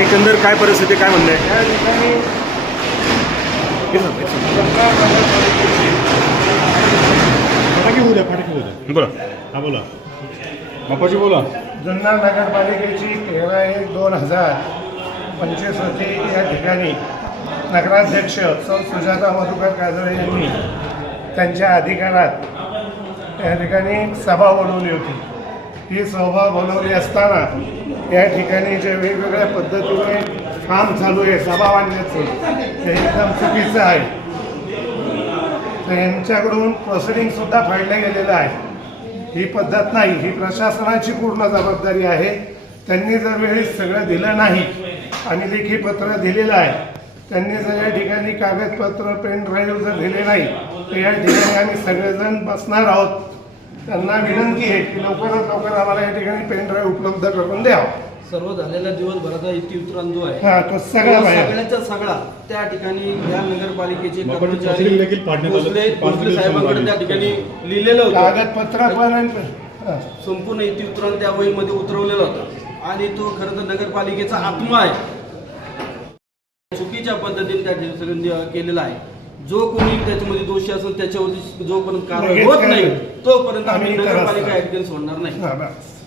काय एकंदर काय परिस्थिती काय म्हणणं आहे? या ठिकाणी फटाके होऊ द्या. बोला. हा बोला. बापाजी बोला. जुन्नर नगरपालिकेची 13/1/2025 रोजी या ठिकाणी नगराध्यक्ष सौ सुजाता मधुकर काजळे यांनी त्यांच्या अधिकारात या ठिकाणी सभा बोलवली होती. ही सभा बोलवली असताना या ठिकाणी जे वेगवेगळ्या पद्धतीने काम चालू आहे सभा मांडण्याचं ते एकदम चुकीचं आहे. तर यांच्याकडून प्रोसिडिंगसुद्धा फाडलं गेलेलं आहे. ही पद्धत नाही. ही प्रशासनाची पूर्ण जबाबदारी आहे. त्यांनी जर वेळेस सगळं दिलं नाही आणि लेखी पत्र दिलेलं आहे, त्यांनी जर या ठिकाणी कागदपत्र पेन ड्राईव्ह जर दिले नाही तर या ठिकाणी आम्ही सगळेजण बसणार आहोत. त्यांना विनंती आहे की लवकरात लवकर आम्हाला या ठिकाणी पेन ड्राईव्ह उपलब्ध करून द्यावं. सर्व झालेला दिवसभराचा इतिवृत्त जो आहे हा तो सगळा बाहेर सगळ्याचा सगळा त्या ठिकाणी या नगरपालिकेचे मग पण कर्मचारी तहसील देखील पाडण्यात आलं. भोसले साहेबांकडे त्या ठिकाणी लिहिलेलं होतं. कागदपत्र पण हा. संपूर्ण इतिवृत्त त्या वहीमध्ये उतरवलेलं होतं आणि तो खरं तर नगरपालिकेचा आत्मा आहे. चुकीच्या पद्धतीने त्या ठिकाणी केलेला आहे. जो कोणी त्याच्यामध्ये दोषी असेल त्याच्यावरती जोपर्यंत कारवाई होत नाही तोपर्यंत आम्ही नगरपालिका ऍक्शन सोडणार नाही. हा, बस.